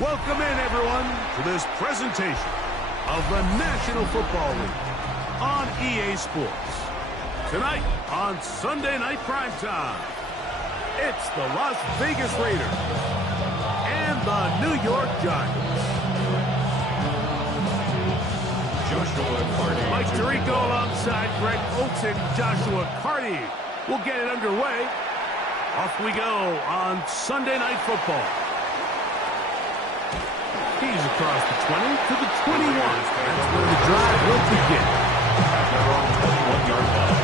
Welcome in, everyone, to this presentation of the National Football League on EA Sports. Tonight on Sunday Night Primetime, it's the Las Vegas Raiders and the New York Giants. Mike Tirico alongside Greg Olsen, Joshua Carty will get it underway. Off we go on Sunday Night Football. He's across the 20 to the 21. That's where the drive will begin. At their own 21-yard line.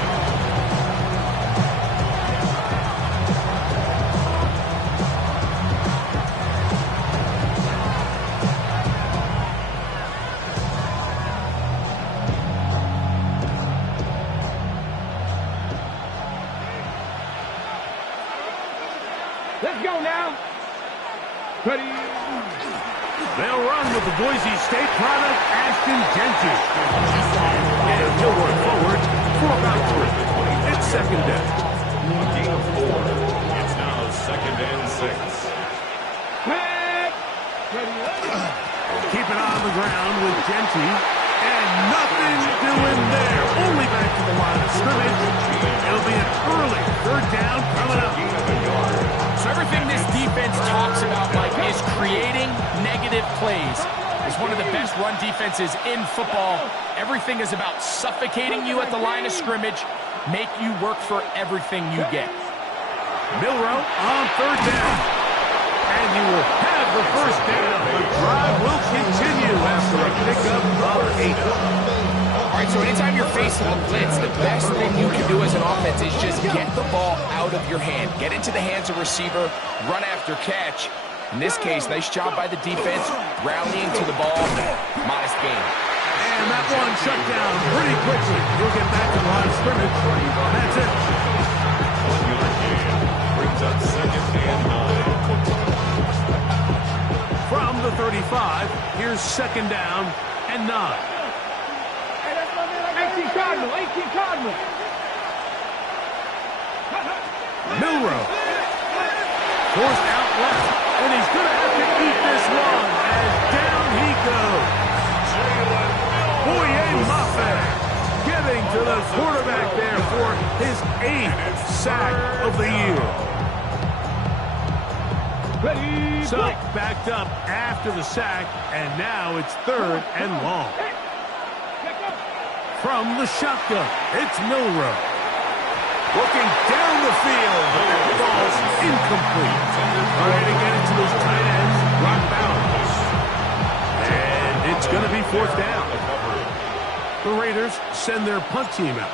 Let's go now. Ready. They'll run with the Boise State product, Ashton Jeanty. And he'll work forward for about 3. It's second down. Gain of 4. It's now second and 6. Keep it on the ground with Jeanty. And nothing doing there. Only back to the line of scrimmage. It'll be an early third down coming up. So everything this defense talks about, Mike, is creating negative plays. It's one of the best run defenses in football. Everything is about suffocating you at the line of scrimmage, make you work for everything you get. Milroe on third down. And he will have the first down. The drive will continue after a pickup of 8. All right, so anytime you're facing a blitz, the best thing you can do as an offense is just get the ball out of your hand. Get into the hands of receiver, run after catch. In this case, nice job by the defense, rallying to the ball, modest gain. And that one shut down pretty quickly. He'll get back to the line of scrimmage. That's it. 1-yard gain brings up second and 9. From the 35, here's second down and 9. 18 Cardinal, 18 Cardinal. Milroe. Forced out left. And he's going to have to eat this one as down he goes. Boye Mafe getting to the quarterback there for his 8th sack of the year. So backed up after the sack, and now it's third and long. From the shotgun, it's Milroe. Looking down the field, but that ball's incomplete. Trying to get it to those tight ends, Rock Bowers. And it's going to be fourth down. The Raiders send their punt team out.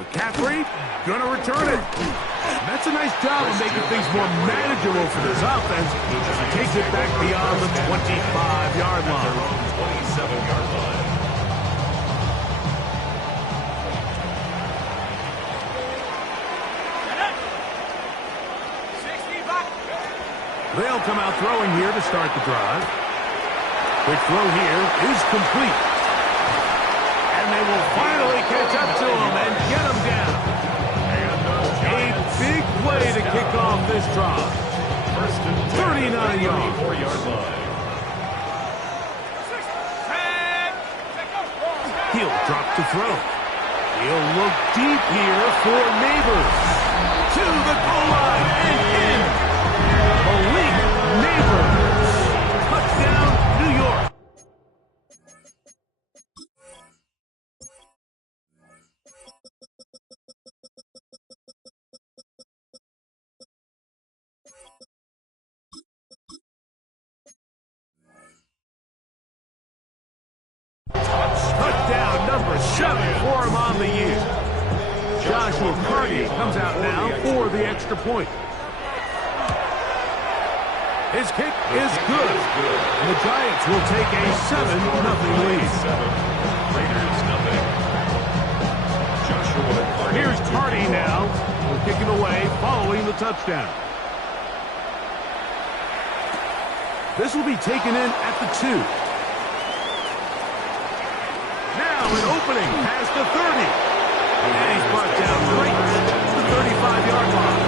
McCaffrey gonna return it. That's a nice job of making things more manageable for this offense as he takes it back beyond the 25-yard line. 27-yard line. They'll come out throwing here to start the drive. Quick throw here is complete. And they will finally catch up to him and get him down. A big play to kick off this drive. 39 yards. 4-yard line. He'll drop to throw. He'll look deep here for Neighbors. To the goal line and in. Malik Neighbors. Touchdown, New York. Touchdown number 7 for him on the year. Joshua Carty comes out now for the extra point. His kick is good. And the Giants will take a 7-0 lead. Raiders nothing. Joshua Carty. Here's Carty now. Will kick it away following the touchdown. This will be taken in at the 2. Now an opening past the 30. And he's brought down right to the 35-yard line.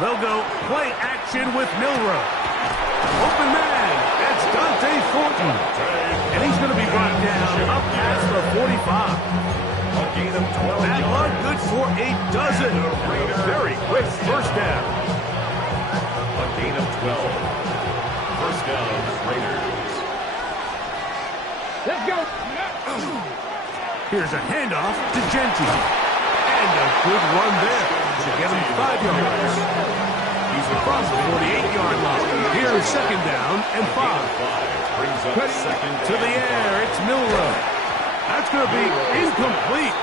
They'll go play action with Milroe. Open man, that's Dante Thornton. And he's going to be brought down up past the 45. A gain of 12 That yards. one good for a dozen. Very quick first down. A gain of 12. First down, Raiders. Let's go. Here's a handoff to Genty. And a good run there to get him 5 yards. He's across the 48-yard line. Here's second down and 5. Brings up second To the air, it's Milroe. That's going to be incomplete.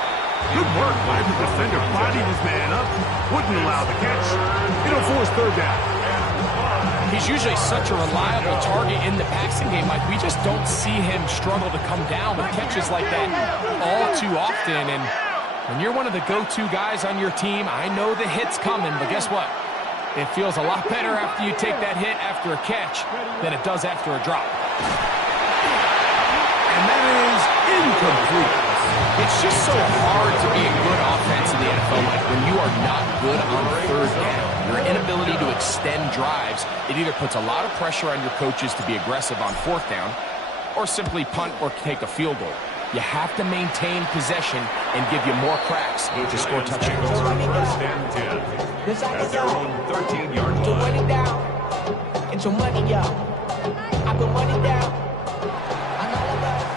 Good work by the defender. Bodied his man up. Wouldn't allow the catch. It'll force third down. He's usually such a reliable target in the passing game, Mike. We just don't see him struggle to come down with catches like that all too often. And when you're one of the go-to guys on your team, I know the hit's coming, but guess what? It feels a lot better after you take that hit after a catch than it does after a drop. And that is incomplete. It's just so hard to be a good offense in the NFL, Mike, when you are not good on third down. Your inability to extend drives, it either puts a lot of pressure on your coaches to be aggressive on fourth down or simply punt or take a field goal. You have to maintain possession and give you more cracks to score touchdowns. First and 10. At their own 13-yard line. Run it down. Get your money, y'all. I put money down. I know about it.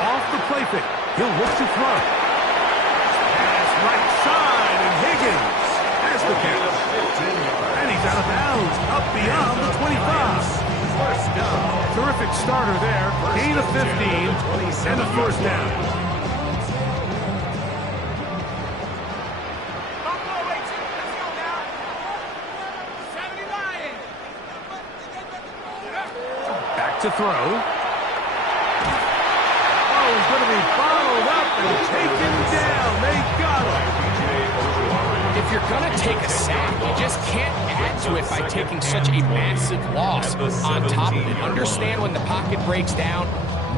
Off the play fake. He'll look to throw. Pass right side, and Higgins has the catch. And he's out of bounds, up beyond the 25. First down. Terrific starter there. Gain of 15 and a first down. Back to throw. Oh, he's going to be bottled up and taken down. They got him. If you're going to take a sack, you just can't add to it by taking such a massive loss on top of it. Understand when the pocket breaks down,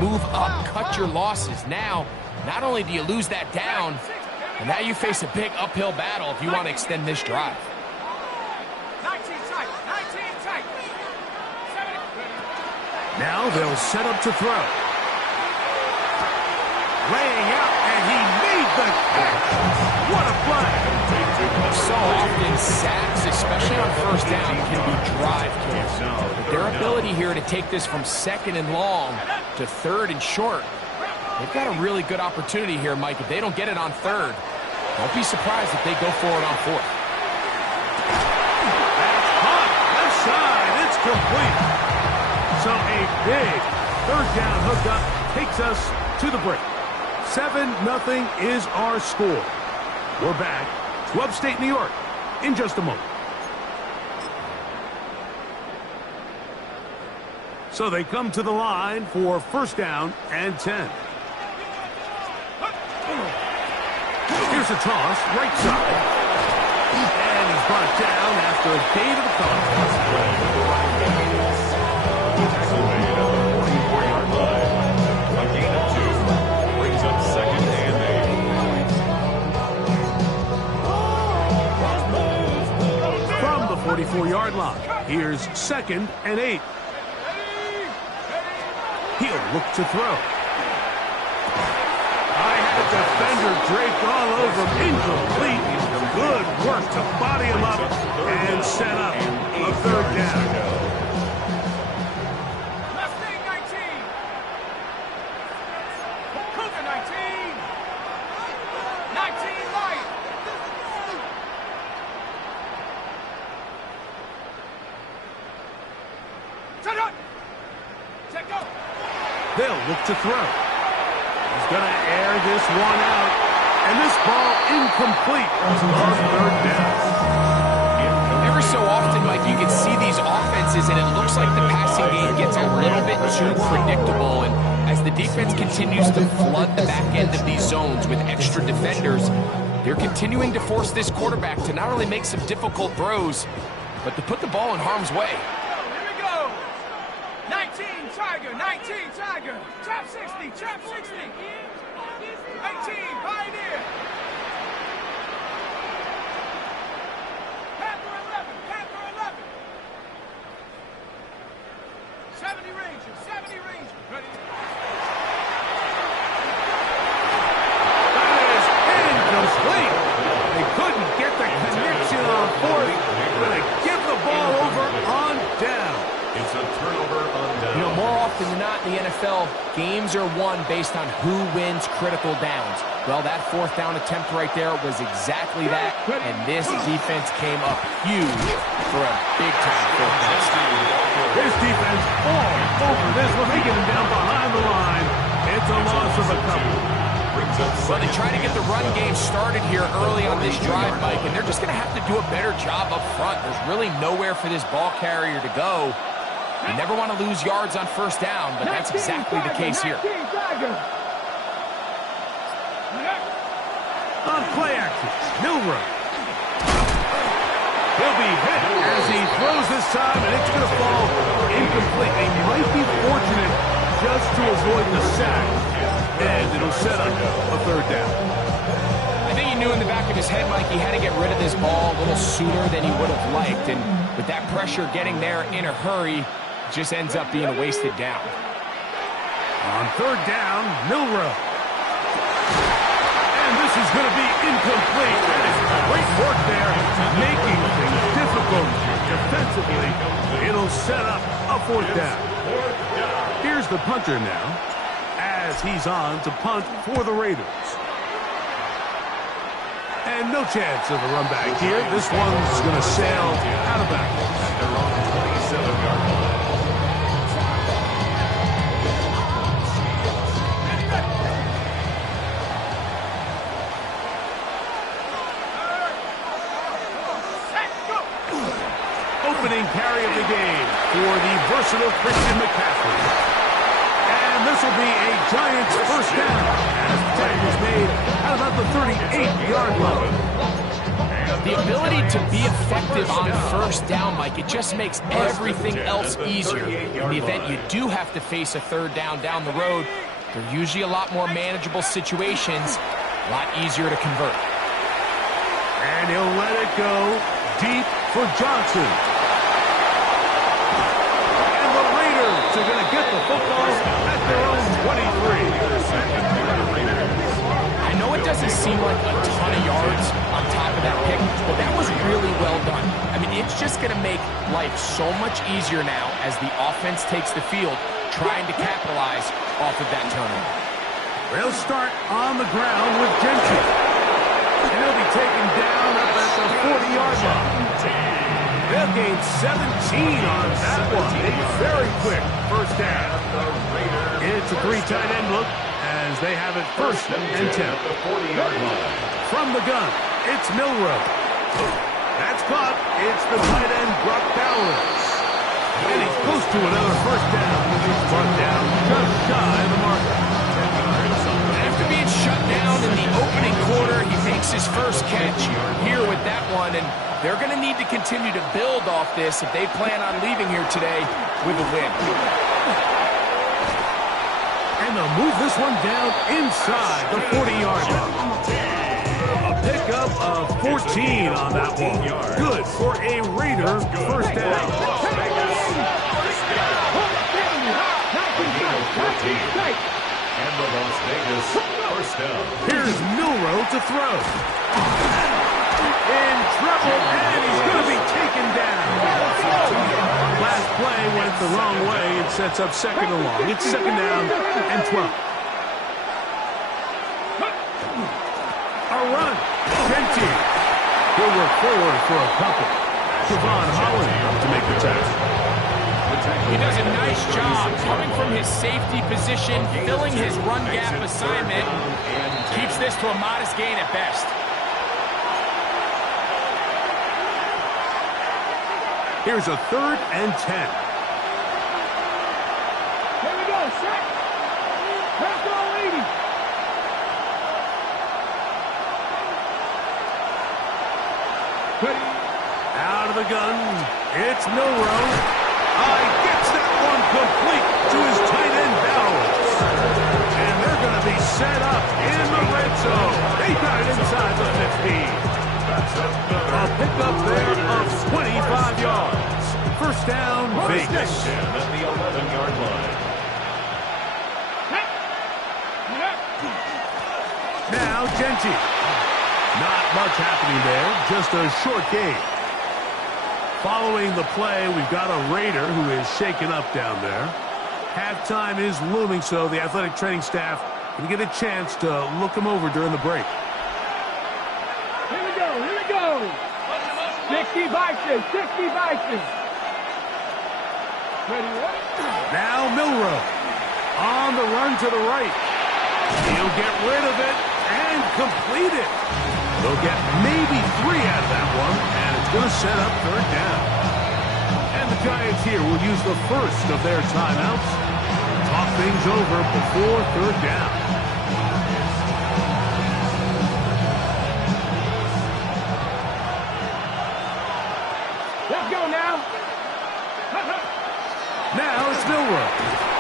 move up, cut your losses. Now, not only do you lose that down, but now you face a big uphill battle if you want to extend this drive. 19 tight. 19 tight. Now they'll set up to throw. Laying out, and he made the catch. What a play. So often, sacks, especially on first down, can be drive kills. But their ability here to take this from second and long to third and short, they've got a really good opportunity here, Mike. If they don't get it on third, don't be surprised if they go for it on fourth. That's hot. Left side. It's complete. So a big third down hooked up takes us to the break. 7-0 is our score. We're back to upstate New York in just a moment. So they come to the line for 1st down and 10. Here's a toss, right side. And he's brought down after a gain of the contest. A gain of 2 brings up 2nd and 8. From the 44-yard line, here's 2nd and 8. He'll look to throw. I had defender draped all over him. Incomplete. Good work to body him up and set up a 3rd down. Mustang 19. Cougar 19. 19 light. Set up. Check go. They'll look to throw. He's going to air this one out. And this ball incomplete on 3rd down. Every so often, Mike, you can see these offenses, and it looks like the passing game gets a little bit too predictable. And as the defense continues to flood the back end of these zones with extra defenders, they're continuing to force this quarterback to not only make some difficult throws, but to put the ball in harm's way. Here we go. 19 Tiger. 19 Tiger. Trap 60. Trap 60. 18 Pioneer. Panther 11. Panther 11. 70 Ranger. 70 Ranger. Ready? That is incomplete. They couldn't get the connection on 4th. Going to give the ball over on down. It's a turnover on down. You know, more often than not in the NFL, games are won based on who wins critical downs. Well, that 4th down attempt right there was exactly that, and this defense came up huge for a big-time 4th down. This defense all over this one. They get him down behind the line. It's a loss of a couple. Well, they try to get the run game started here early on this drive, Mike, and they're just going to have to do a better job up front. There's really nowhere for this ball carrier to go. You never want to lose yards on 1st down, but that's exactly the case here. On play action, Milroe. He'll be hit as he throws this time, and it's going to fall incomplete. They might be fortunate just to avoid the sack, and it'll set up a 3rd down. I think he knew in the back of his head, Mike, he had to get rid of this ball a little sooner than he would have liked, and with that pressure getting there in a hurry, just ends up being a wasted down. On 3rd down, Milroe. And this is going to be incomplete. Great work there, making things difficult defensively. It'll set up a 4th down. Here's the punter now, as he's on to punt for the Raiders. And no chance of a run back here. This one's going to sail out of bounds. They're on the 27-yard line. Opening carry of the game for the versatile Christian McCaffrey. And this will be a Giants 1st down as the tackle is made at about the 38-yard line. The ability to be effective on 1st down, Mike, it just makes everything else easier. In the event you do have to face a 3rd down the road, they're usually a lot more manageable situations, a lot easier to convert. And he'll let it go deep for Johnson. And the Raiders are going to get the football at their own 23. I know it doesn't seem like a ton of yards on top of that pick, but that was really well done. I mean, it's just going to make life so much easier now as the offense takes the field, trying to capitalize off of that turnover. They'll start on the ground with Gentry. And he'll be taken down up at the 40-yard line. They'll gain 17 on that one. A very quick 1st down. It's a 3 tight end look as they have it first and 10. At the 40-yard line. From the gun, it's Milroe. That's caught. It's the tight end, Brock Bowers. And he's close to another first down. Brought down just shy of the marker. After being shut down in the opening quarter, he makes his first catch here with that one, and they're going to need to continue to build off this if they plan on leaving here today with a win. And they'll move this one down inside the 40-yard line. A pickup of 14 on that one. Good for a Raider first down. And the Las Vegas first down. Here's Milroe to throw. In trouble, and he's going to be taken down. Last play went the wrong way. It sets up second and long. It's second down and 12. A run. Gentry. He'll work forward for a couple. Javon Holland to make the tackle. He does a nice job coming from his safety position, filling his run gap assignment. Keeps this to a modest gain at best. Here's a 3rd and 10. Here we go, set. Let's go, lady. Out of the gun, it's Milroe. Gets that one complete to his tight end, Bowers. And they're going to be set up in the red zone. They got it inside the 15. A pickup there of 25 yards. First down, Vegas. At the 11-yard line. Now, Gentry. Not much happening there, just a short gain. Following the play, we've got a Raider who is shaken up down there. Halftime is looming, so the athletic training staff can get a chance to look him over during the break. Here we go, here we go. 60 Vikings, 60 Vikings. Ready, Now Milroe on the run to the right. He'll get rid of it and complete it. They'll get maybe 3 out of that one, and it's going to set up third down. And the Giants here will use the first of their timeouts. Talk things over before third down. let's go now. Now it's Milroe.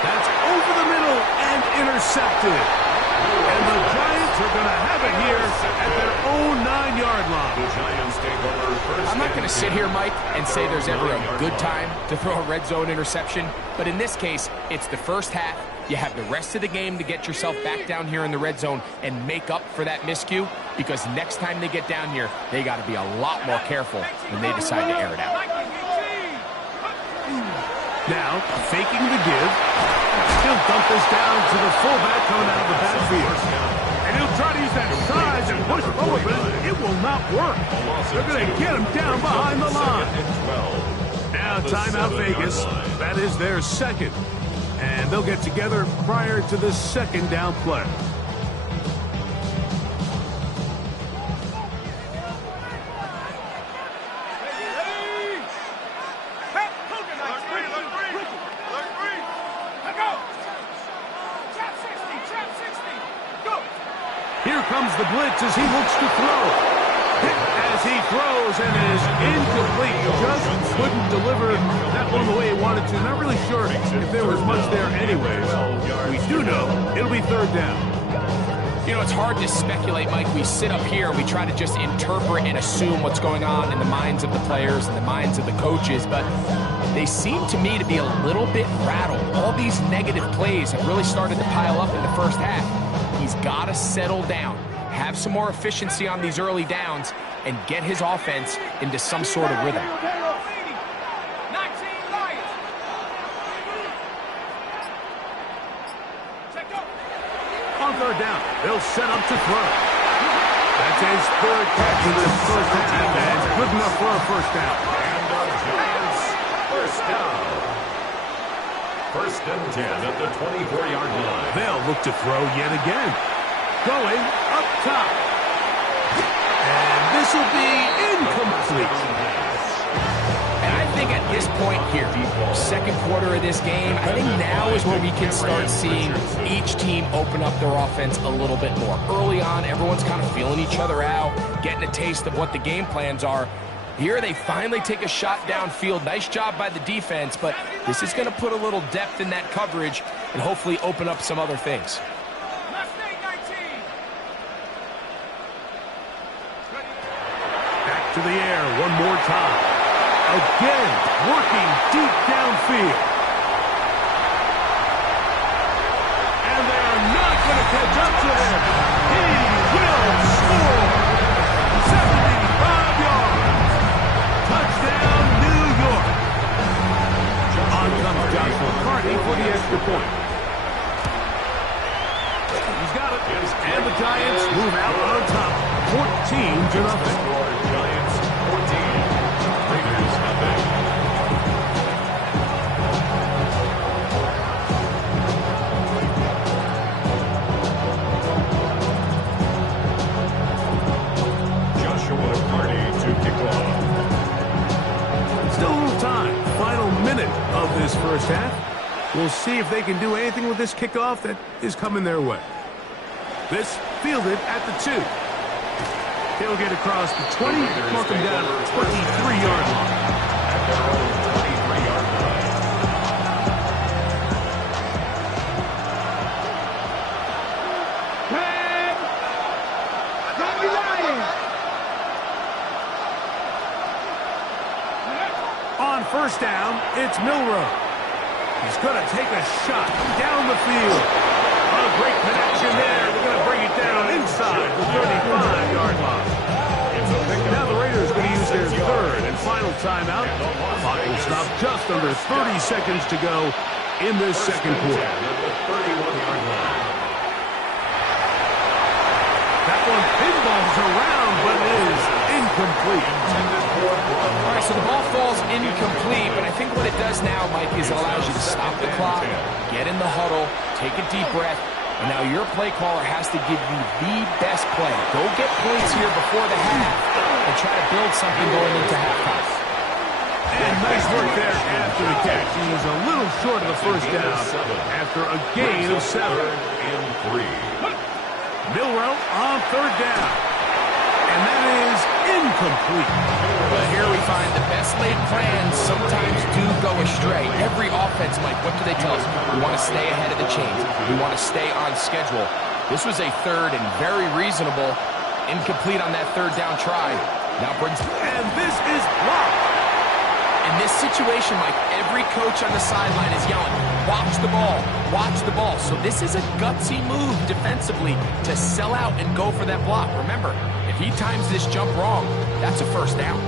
That's over the middle and intercepted. And the Giants are going to have it here at their own 9-yard line. The Giants take over first. I'm not going to sit here, Mike, and say there's ever a good time to throw a red zone interception. But in this case, it's the first half. You have the rest of the game to get yourself back down here in the red zone and make up for that miscue, because next time they get down here, they got to be a lot more careful when they decide to air it out. Now, faking the give. He'll dump this down to the fullback coming out of the backfield. And he'll try to use that size and push forward, but it will not work. They're going to get him down behind the line. Now, timeout Vegas. That is their second. And they'll get together prior to the second down play. Here comes the blitz as he looks to throw. As he throws and is incomplete. Just couldn't deliver that one the way he wanted to. Not really sure if there was much there anyways. We do know it'll be third down. You know, it's hard to speculate, Mike. We sit up here, we try to just interpret and assume what's going on in the minds of the players and the minds of the coaches, but they seem to me to be a little bit rattled. All these negative plays have really started to pile up in the first half. He's got to settle down, have some more efficiency on these early downs, and get his offense into some sort of rhythm. On third down, they'll set up to throw. That's his third catch in this first half, and good enough for a first down. And the Giants first down. First and 10 at the 24-yard line. They'll look to throw yet again. Going up top. And this will be incomplete. And I think at this point here, second quarter of this game, I think now is where we can start seeing each team open up their offense a little bit more. Early on, everyone's kind of feeling each other out, getting a taste of what the game plans are. Here they finally take a shot downfield. Nice job by the defense, but this is going to put a little depth in that coverage and hopefully open up some other things. Back to the air one more time. Again, working deep downfield. And they are not going to catch up to him. He will score. 75 yards. Touchdown, New York. On comes Joshua McCartney for the extra point. He's got it. And the Giants move out on top, 14-0. Giants 14. Raiders nothing. Joshua McCartney to kick off. Still a little time. Final minute of this first half. We'll see if they can do anything with this kickoff that is coming their way. This fielded at the 2. He'll get across the 20, mark him down at the 23-yard line. At their own 23-yard line. On first down, it's Milroe. He's going to take a shot down the field. A great connection there. They're going to bring it down inside the 35-yard line. Now the Raiders are going to use their third and final timeout. Clock will stop just under 30 seconds to go in this second quarter. That one pinballs around, but is incomplete. All right, so the ball falls incomplete, but I think what it does now, Mike, is it allows you to stop the clock, get in the huddle, take a deep breath, and now your play caller has to give you the best play. Go get points here before the half and try to build something going into halftime. And nice work there after the catch. He's a little short of the first down after a gain of 7. And 3. Milroe on third down. And that is incomplete. But here we find the best laid plans sometimes do go astray. Every offense, Mike, what do they tell us? We want to stay ahead of the chains. We want to stay on schedule. This was a third and very reasonable. Incomplete on that third down try. Now brings... And this is blocked. In this situation, Mike, every coach on the sideline is yelling, watch the ball, watch the ball. So this is a gutsy move defensively to sell out and go for that block. Remember, if he times this jump wrong, that's a first down.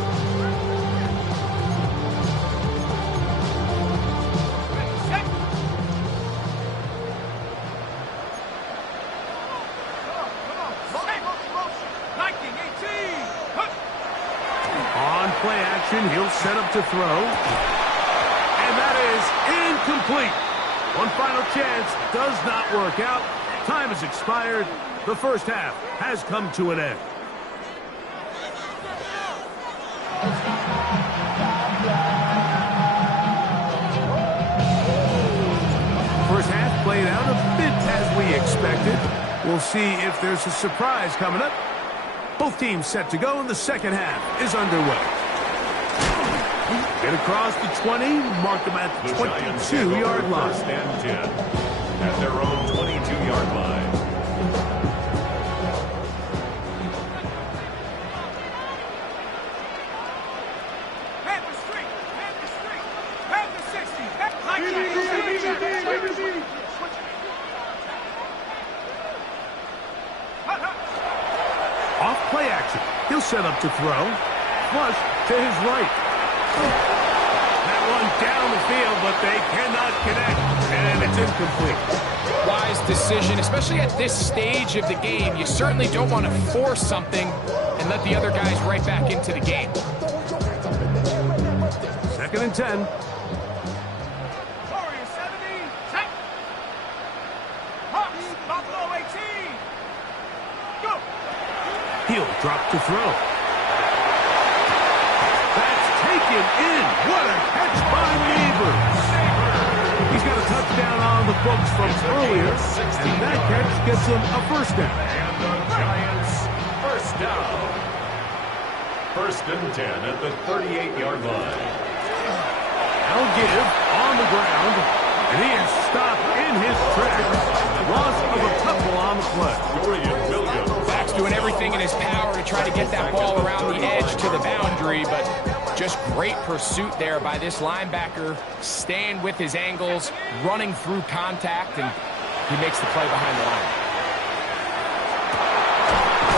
On play action, he'll set up to throw. And that is incomplete. One final chance does not work out. Time has expired. The first half has come to an end. First half played out a bit as we expected. We'll see if there's a surprise coming up. Both teams set to go, and the second half is underway. Get across the 20, mark them at the 22-yard line. First and 10 at their own 22-yard line. Off play action. He'll set up to throw. Flush to his right. That one down the field, but they cannot connect. And it's incomplete. Wise decision, especially at this stage of the game. You certainly don't want to force something and let the other guys right back into the game. Second and 10. He'll drop to throw. That's taken in. What a catch by Neighbors. He's got a touchdown on the books from earlier, and that catch gets him a first down. And the Giants first down. 1st and 10 at the 38-yard line. Now give on the ground, and he is stopped in his tracks. Loss of a couple on the play. Dorian Williams. Back's doing everything in his power to try to get that ball around the edge to the boundary, but just great pursuit there by this linebacker, staying with his angles, running through contact, and he makes the play behind the line.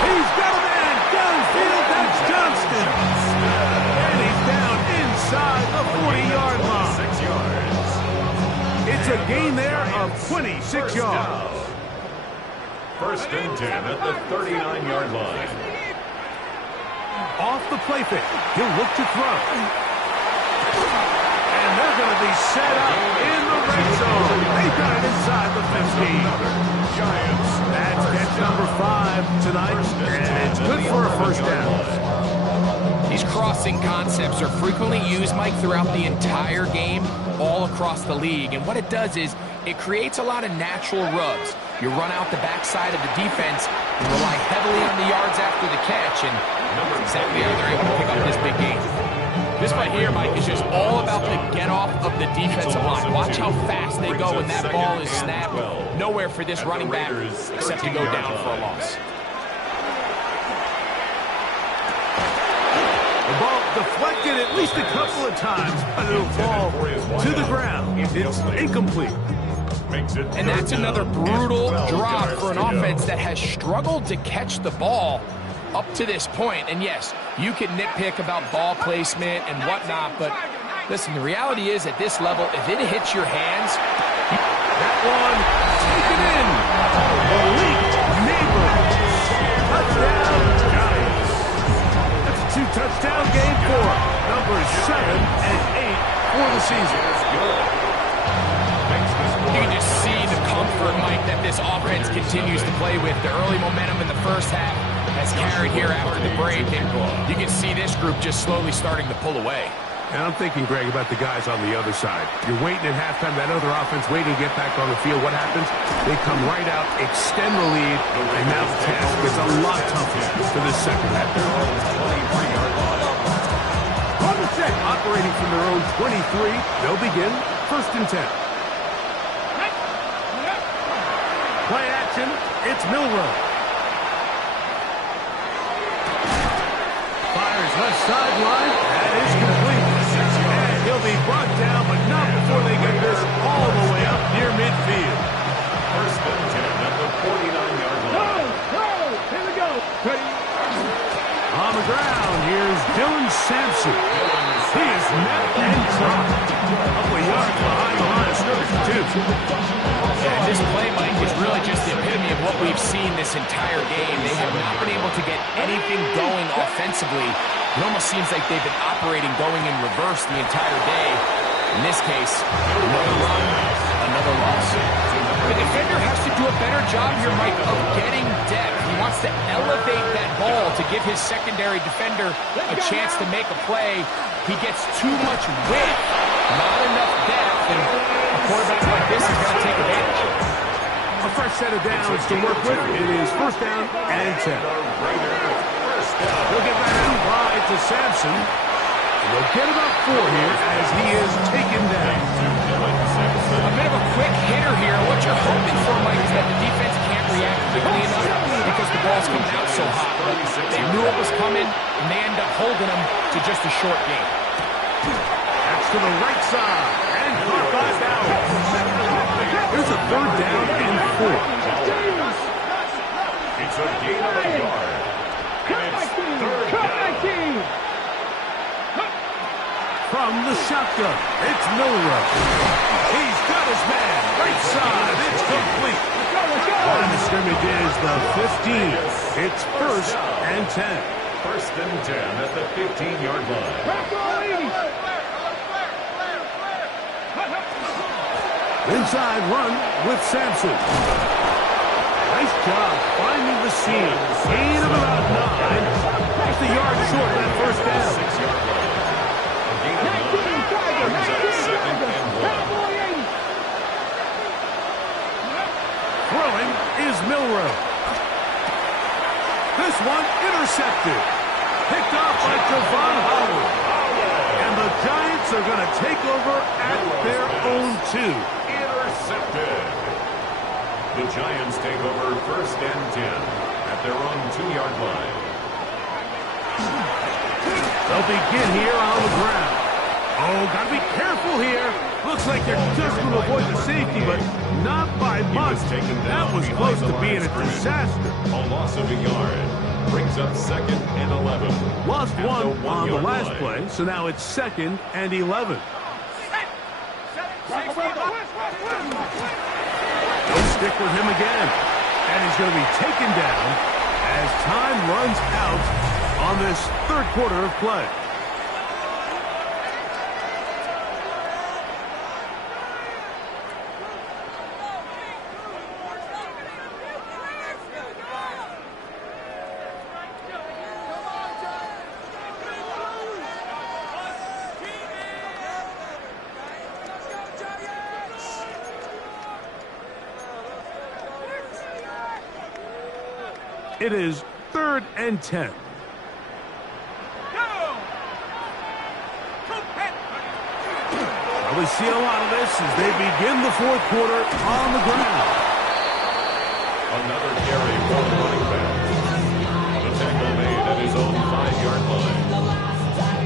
He's got a man downfield. That's Johnston. And he's down inside the 40-yard line. 6 yards. It's a gain there of 26 yards. 1st and 10 at the 39-yard line. Off the play fake. He'll look to throw. And they're going to be set up in the red zone. They've got it inside the 15. Giants. That's catch number 5 tonight, and it's good for a first down. These crossing concepts are frequently used, Mike, throughout the entire game, all across the league. And what it does is it creates a lot of natural rubs. You run out the backside of the defense and rely heavily on the yards after the catch, and that's exactly how they're able to pick up this big game. This right here, Mike, is just all about the get-off of the defensive line. Watch how fast they go when that ball is snapped. Nowhere for this running back except to go down for a loss. The ball deflected at least a couple of times, but it'll fall to the ground. It's incomplete. And that's another brutal drop for an offense that has struggled to catch the ball up to this point. And yes, you can nitpick about ball placement and whatnot, but listen, the reality is at this level, if it hits your hands, that one taken in. Malik Neighbors. Touchdown, Giants. That's a 2-touchdown game for numbers 7 and 8 for the season. You can just see the comfort, Mike, that this offense continues to play with. The early momentum in the first half has carried here after the break, and you can see this group just slowly starting to pull away. And I'm thinking, Greg, about the guys on the other side. You're waiting at halftime, that other offense waiting to get back on the field. What happens? They come right out, extend the lead, and now the task gets a lot tougher for the second half. On the set, operating from their own 23, they'll begin 1st and 10. Play action, it's Milroe. Fires left sideline, that is complete. And he'll be brought down, but not before they get this all the way up near midfield. 1st and 10 at the 49-yard line. Here we go. On the ground, here's Dylan Sampson. He is met and dropped. A couple of yards behind the line of scrimmage, too. And this play, Mike, is really just the epitome of what we've seen this entire game. They have not been able to get anything going offensively. It almost seems like they've been operating going in reverse the entire day. In this case, another run, another loss. The defender has to do a better job here, Mike, of getting depth. He wants to elevate that ball to give his secondary defender a chance to make a play. He gets too much width, not enough depth, and a quarterback like this is going to take advantage. A fresh set of downs to work with. It is 1st down and 10. They'll get that out wide to Sampson. They'll get about 4 here as he is taken down. A bit of a quick hitter here. What you're hoping for, Mike, is that the defense can't react quickly enough because the ball's coming out so hot. They knew it was coming, and they end up holding them to just a short game. That's to the right side, and caught by Bowers. Here's a 3rd down and 4. It's a gain of a yard. And it's 3rd down. From the shotgun, it's Milroe. He's got his man. Right side, it's complete. Line of scrimmage is the 15. It's 1st and 10. 1st and 10 at the 15-yard line. Inside run with Sampson. Nice job finding the seam. Gain of about 9. Just a yard short of that first down. 6-yard line. A gain of 9 brings up 2nd and 1. Throwing is Milroe. This one intercepted. Picked off by Javon Howard. And the Giants are going to take over at their own 2. Intercepted. The Giants take over 1st and 10 at their own 2-yard line. They'll begin here on the ground. Oh, got to be careful here. Looks like they're just going to avoid the safety, but not by much. That was close to being a disaster. A loss of a yard. Brings up 2nd and 11. Lost At one the on the 1-yard last line. play, so now it's 2nd and 11. They'll stick with him again. And he's going to be taken down as time runs out on this 3rd quarter of play. It is 3rd and 10. We see a lot of this as they begin the 4th quarter on the ground. Another carry for the running back. The tackle made at his own 5-yard line.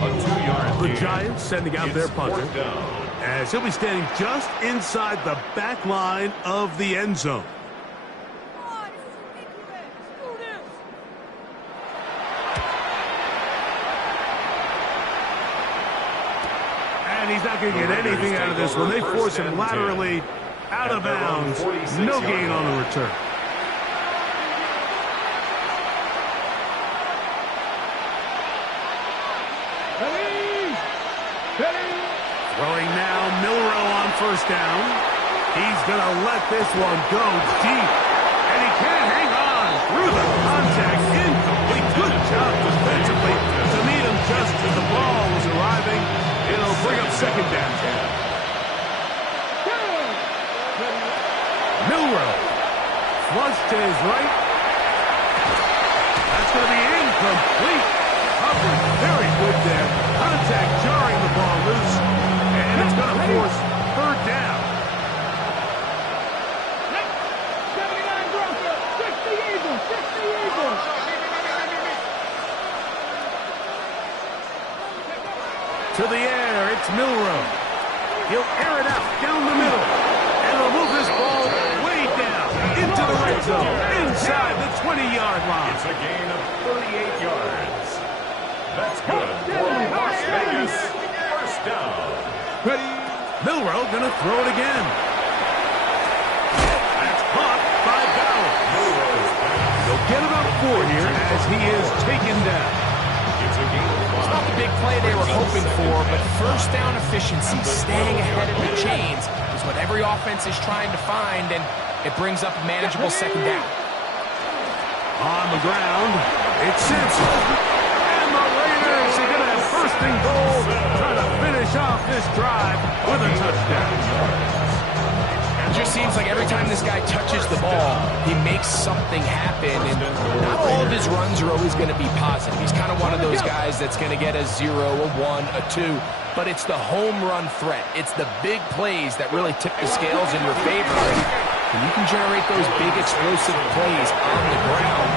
A 2-yard The gain. Giants sending out their It's punter 4th down. as he'll be standing just inside the back line of the end zone. He's not going to get anything out of this one. They force him laterally out of bounds. No gain on the return. Throwing now, Milroe on 1st down. He's going to let this one go deep. And he can't hang on through the contact. Incomplete. Good job defensively to meet him just as the ball was arriving. It'll bring up 2nd down. Milroe. Flush to his right. That's going to be incomplete. Coverage very good there. Contact jarring the ball loose. And it's going to force 3rd down. To the air, it's Milroe. He'll air it out down the middle. And he'll move this ball way down into the red zone, inside the 20-yard line. It's a gain of 38 yards. That's good for Las Vegas. 1st down. Milroe going to throw it again. That's caught by Bauer. Milroe's back. They'll get about 4 here as he is taken down. It's a gain of 5. It's not the big play they were hoping for, but 1st down efficiency, staying ahead of the chains, is what every offense is trying to find, and it brings up a manageable 2nd down. On the ground, it's Simpson. And the Raiders are going to have 1st and goal, trying to finish off this drive with a touchdown. It just seems like every time this guy touches the ball, he makes something happen, and not all of his runs are always going to be positive. He's kind of one of those guys that's going to get a 0, a 1, a 2, but it's the home run threat. It's the big plays that really tip the scales in your favor. And you can generate those big explosive plays on the ground,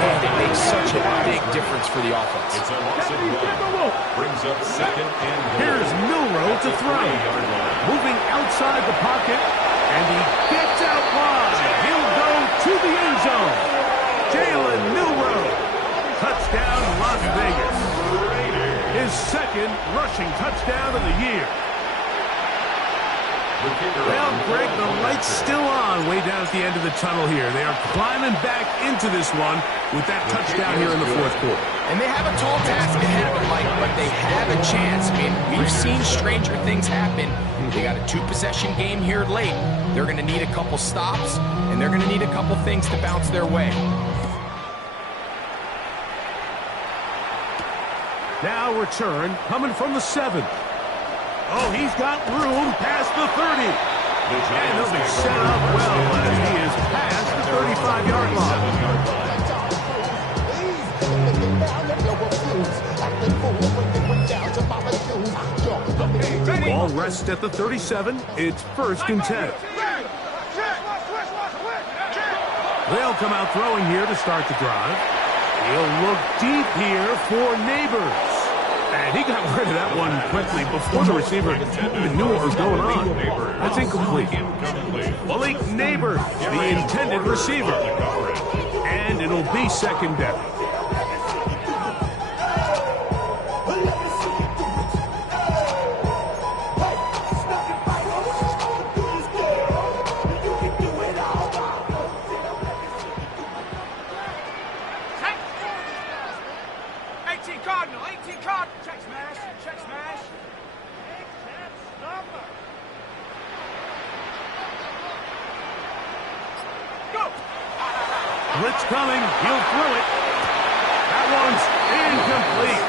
man, it makes such a big difference for the offense. It's a loss of 1. Brings up 2nd and goal. Here's Milroe to throw. 3-yard line. Moving outside the pocket, and he gets out wide. He'll go to the end zone. Jalen Milroe. Touchdown, Las Vegas. His 2nd rushing touchdown of the year. Well, Greg, the light's still on way down at the end of the tunnel here. They are climbing back into this one with that touchdown here in the fourth quarter. And they have a tall task ahead of them, Mike, but they have a chance. I mean, we've seen stranger things happen. They got a two-possession game here late. They're going to need a couple stops, and they're going to need a couple things to bounce their way. Now return coming from the 7. Oh, he's got room past the 30. And he'll be set up well as he is past the 35-yard line. Ball rests at the 37. It's 1st and 10. They'll come out throwing here to start the drive. He'll look deep here for Neighbors. And he got rid of that one quickly before the receiver even knew what was going on. That's incomplete. Malik Neighbors, the intended receiver. And it'll be 2nd down. Blitz coming. He'll throw it. That one's incomplete.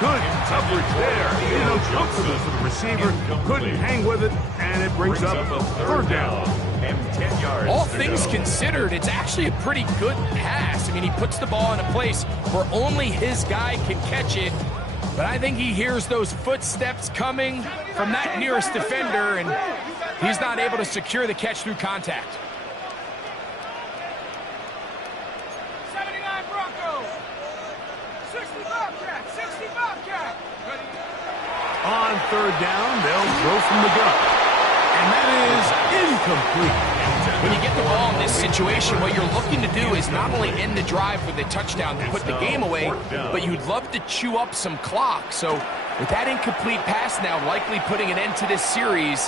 Good coverage there. Uncomfortable for the receiver. Couldn't hang with it, and it brings up 3rd down. And 10 yards. All things considered, it's actually a pretty good pass. I mean, he puts the ball in a place where only his guy can catch it. But I think he hears those footsteps coming from that nearest defender, and he's not able to secure the catch through contact. On 3rd down, they'll throw from the gun. And that is incomplete. When you get the ball in this situation, what you're looking to do is not only end the drive with a touchdown to put the game away, but you'd love to chew up some clock. So with that incomplete pass now likely putting an end to this series,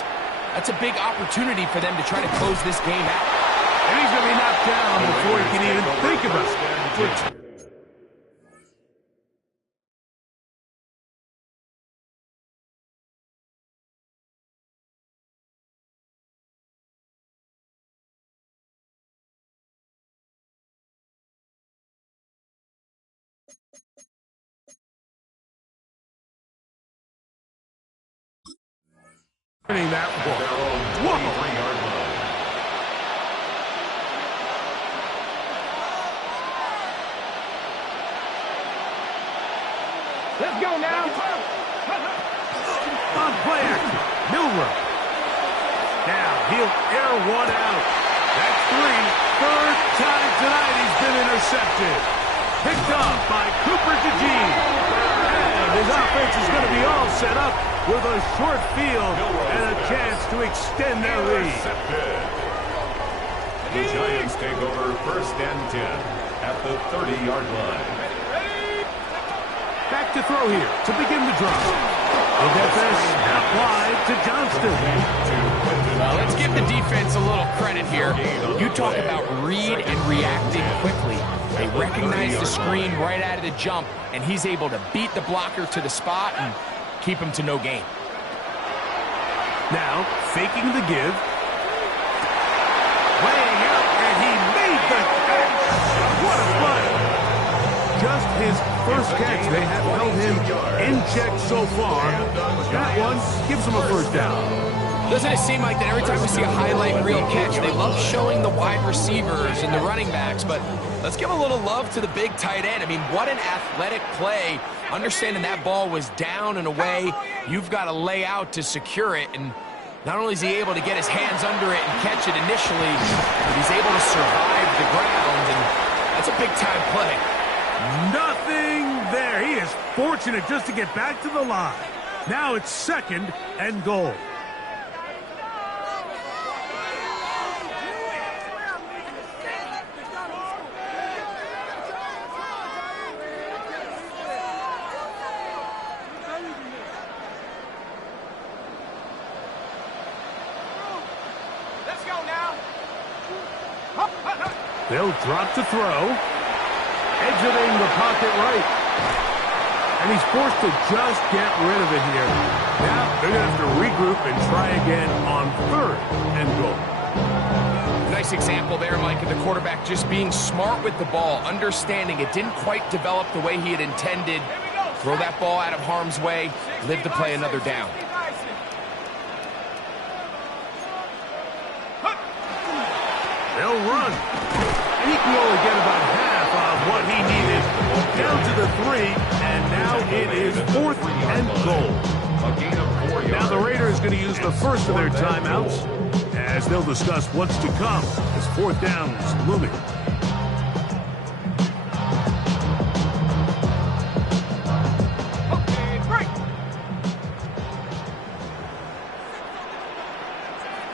that's a big opportunity for them to try to close this game out. And he's going to be knocked down before he can even think about it. Turning that ball. Whoa. 23-yard line. Let's go now. On play action. Milroe. Now he'll air one out. That's 3. 3rd time tonight he's been intercepted. Picked off by Cooper DeJean. And his offense is going to be all set up with a short field and a chance to extend their lead. The Giants take over 1st and 10 at the 30-yard line. Back to throw here to begin the drive. He'll get this out wide to Johnston. Well, let's give the defense a little credit here. You talk about read and reacting quickly. They recognize the screen right out of the jump, and he's able to beat the blocker to the spot and keep him to no gain. Now, faking the give. Laying out, and he made the catch. What a play. Just his first catch. They have held him in check so far. That one gives him a 1st down. Doesn't it seem like that every time we see a highlight reel catch, they love showing the wide receivers and the running backs, but let's give a little love to the big tight end. I mean, what an athletic play. Understanding that ball was down and away, you've got to lay out to secure it, and not only is he able to get his hands under it and catch it initially, but he's able to survive the ground, and that's a big-time play. Nothing there. He is fortunate just to get back to the line. Now it's 2nd and goal. They'll drop to throw. Exiting the pocket right. And he's forced to just get rid of it here. Now they're going to have to regroup and try again on 3rd and goal. Nice example there, Mike, of the quarterback just being smart with the ball, understanding it didn't quite develop the way he had intended. Throw that ball out of harm's way, live to play another down. They'll run. And he can only get about half of what he needed. Down to the 3, and now it is 4th and goal. Now the Raiders going to use the first of their timeouts as they'll discuss what's to come as 4th down is looming. Okay, break.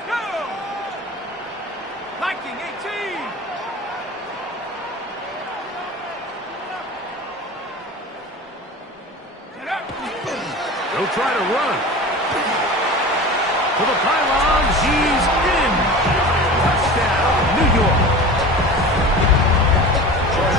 Go! Viking 18. Get up. They'll try to run. To the pylons, he's in. Touchdown, New York.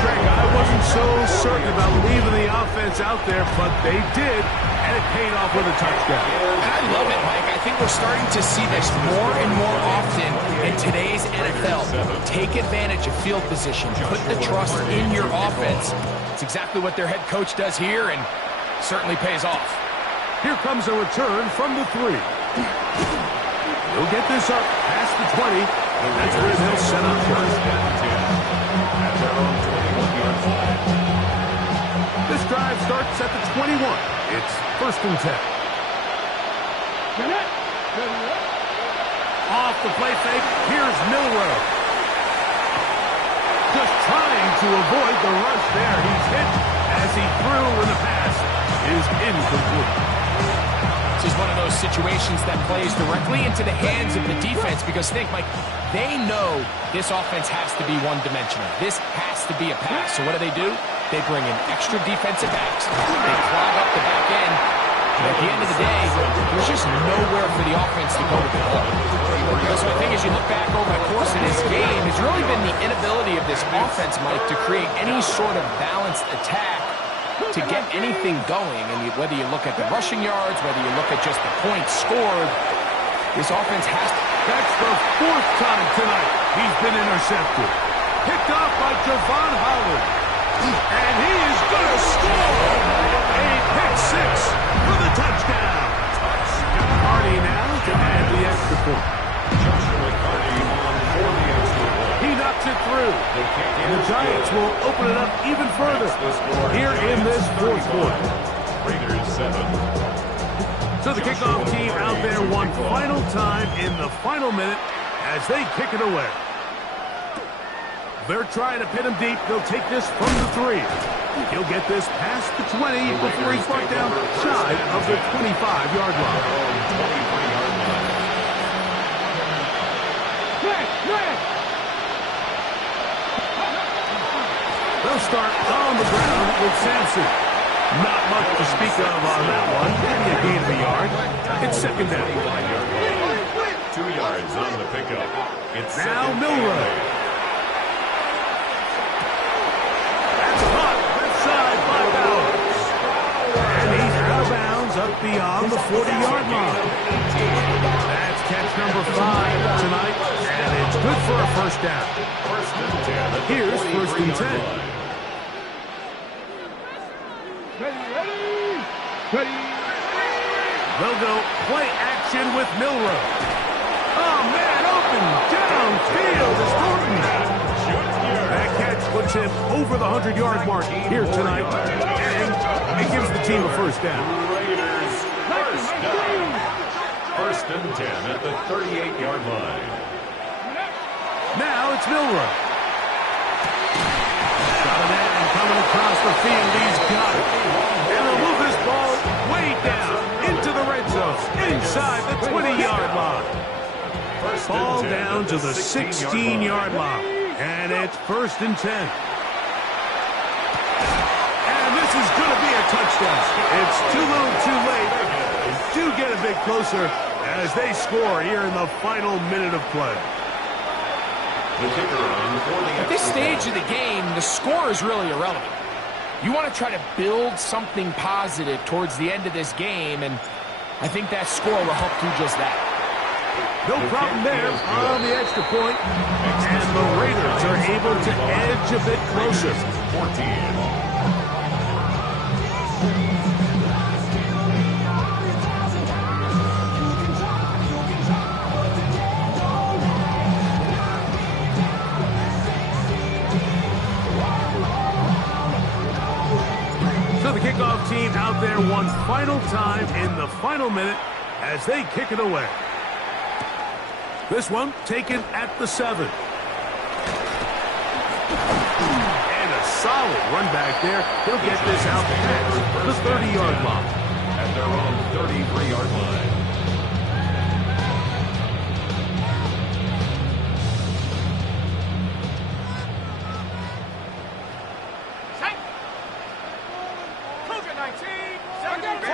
Greg, I wasn't so certain about leaving the offense out there, but they did, and it paid off with a touchdown. And I love it, Mike. I think we're starting to see this more and more often in today's NFL. Take advantage of field position. Put the trust in your offense. It's exactly what their head coach does here, and certainly pays off. Here comes a return from the 3. He'll get this up past the 20, and that's where they'll set up first. At their own 21-yard line. This drive starts at the 21. It's 1st and 10. Off the play fake, here's Milroe. Just trying to avoid the rush there. He's hit as he threw when the pass is incomplete. This is one of those situations that plays directly into the hands of the defense because think, Mike, they know this offense has to be one-dimensional. This has to be a pass. So what do? They bring in extra defensive backs. They clog up the back end. And at the end of the day, there's just nowhere for the offense to go with the ball. So I think as you look back over the course of this game, it's really been the inability of this offense, Mike, to create any sort of balanced attack to get anything going. And whether you look at the rushing yards, whether you look at just the points scored, this offense has to. That's the 4th time tonight he's been intercepted. Picked off by Javon Holland. And he is going to score a pick 6 for the touchdown. Hardy now to add the extra point. Joshua Hardy on for the extra point. He knocks it through. And the Giants will open it up even further here in this 4th quarter. Raiders 7. So the kickoff team out there one final time in the final minute as they kick it away. They're trying to pin him deep. They'll take this from the 3. He'll get this past the 20 before he's brought down shy of the 25-yard line. They'll start on the ground with Sampson. Not much to speak of on that one. Maybe a gain of a yard. It's 2nd down. 2 yards on the pickup. It's now Milroe. Up beyond the 40-yard line. That's catch number 5 tonight, and it's good for a 1st down. Here's 1st and 10. They'll go play action with Milroe. Oh, man, open downfield is Thornton. That catch puts him over the 100-yard mark here tonight, and it gives the team a 1st down. 1st and 10 at the 38-yard line. Now it's Milroe. Got a man coming across the field. He's got it. And they'll move this ball way down into the red zone, inside the 20-yard line. Ball down to the 16-yard line. And it's 1st and 10. And this is going to be a touchdown. It's too little too late. They do get a bit closer as they score here in the final minute of play. The kicker on for the At this extra stage point. of the game, the score is really irrelevant. You want to try to build something positive towards the end of this game, and I think that score will help do just that. No problem there on the extra point. And the Raiders are able to edge a bit closer. 14. So the kickoff team out there one final time in the final minute as they kick it away. This one taken at the 7. And a solid run back there. He'll get this out past the 30-yard line. At their own 33-yard line. Set. Cougar 19. 70.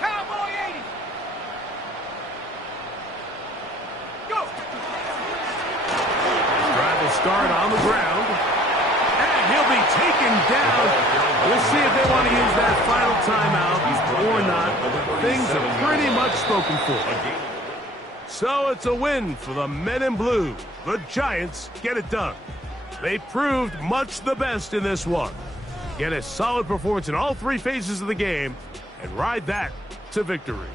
Cowboy 80. Go. Drive will start on the ground. And he'll be taken down. We'll see if they want to use that final timeout or not. Things are pretty much spoken for. So it's a win for the men in blue. The Giants get it done. They proved much the best in this one. Get a solid performance in all three phases of the game and ride that to victory.